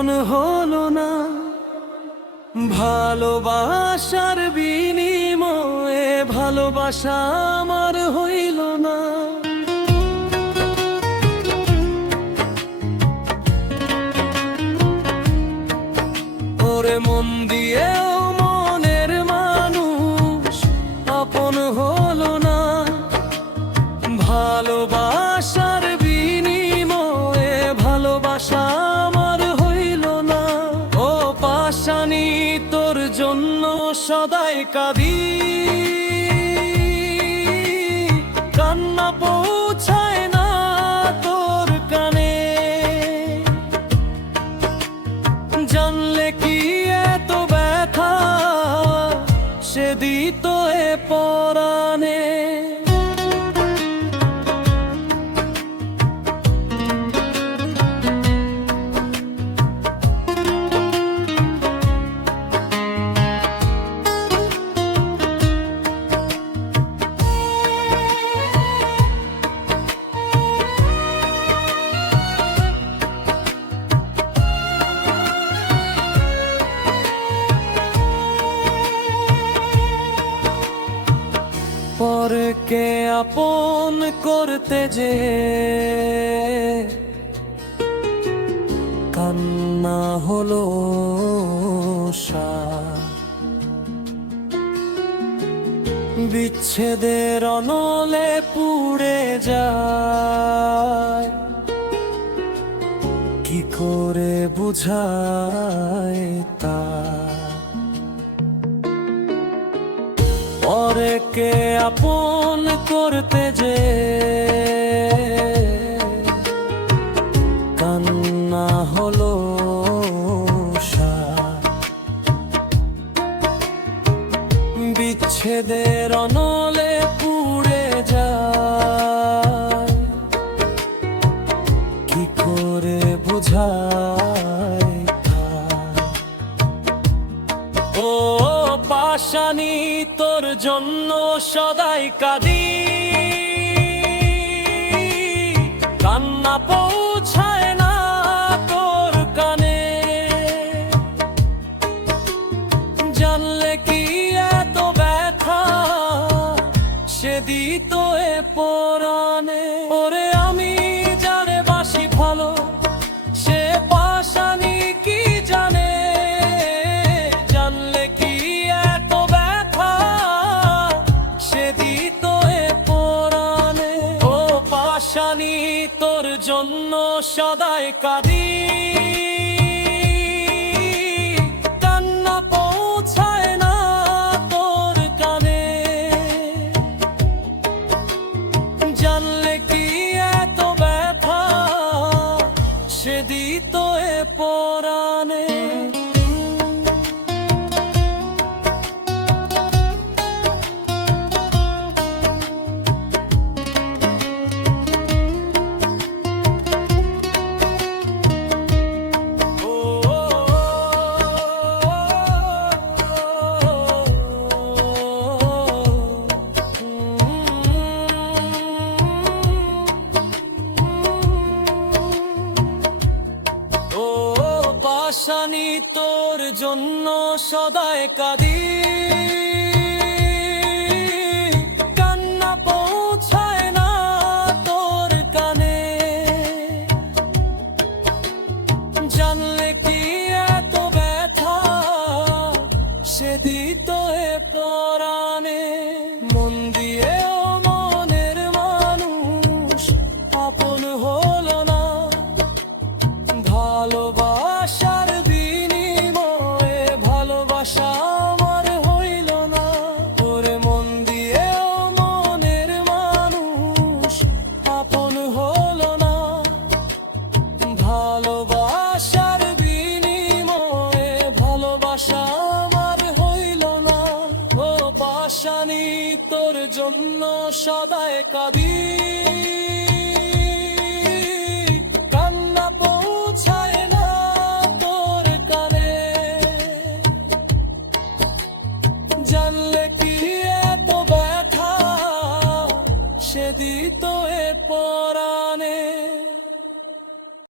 আপন হলো না, ভালোবাসার বিনিময়ে ভালোবাসা আমার হইল না। ওরে মন দিয়েও মনের মানুষ আপন হলো না, ভালোবাসার বিনিময়ে ভালোবাসা আমার হইল না। ও পাশানি তোর জন্য সদাই কাঁদি, কান্না পৌঁছায় না তোর কানে। জানলে কি এত ব্যথা সে দিত এ পরাণে। পরকে আপন করতে যে কান্না হলো বিচ্ছেদের অনলে পুড়ে যায়। কি করে বুঝায় তা পরকে আপন করতে যে কান্না হলো বিচ্ছেদের অনলে পুড়ে যায়। কি করে বুঝায় ও পাশানি তোর জন্য সদাই কাঁদি, কান্না পৌঁছায় না তোর কানে। জানলে কি এত ব্যথা সে দিত এ পরাণে। ওরে আমি যারে বাসি ভালো সে পাশানি কি জানে। জানলে কি এত ব্যথা সে দিত এ পরাণে। ও পাশানি তোর জন্য সদাই কাঁদি, কান্না পৌঁছায় না তোর কানে। জানলে কি এত ব্যথা সে দিত এ পরাণে। পাশানি তোর জন্য সদাই কাঁদি, কান্না পৌঁছায় না তোর কানে। জানলে কি এত ব্যথা সে দিত এ পরাণে। মন দিয়েও মনের মানুষ আপন হলো না, ভালোবাসার বিনিময়ে ভালোবাসা আমার হইল না। ওরে মন দিয়েও মনের মানুষ আপন হলো না, ভালোবাসার বিনিময়ে ভালোবাসা আমার হইল না। ও পাশানি তোর জন্য সদাই কাঁদি, কান্না পৌঁছায় না তোর কানে। জানলে কি এত ব্যথা সে দিত এ পরাণে।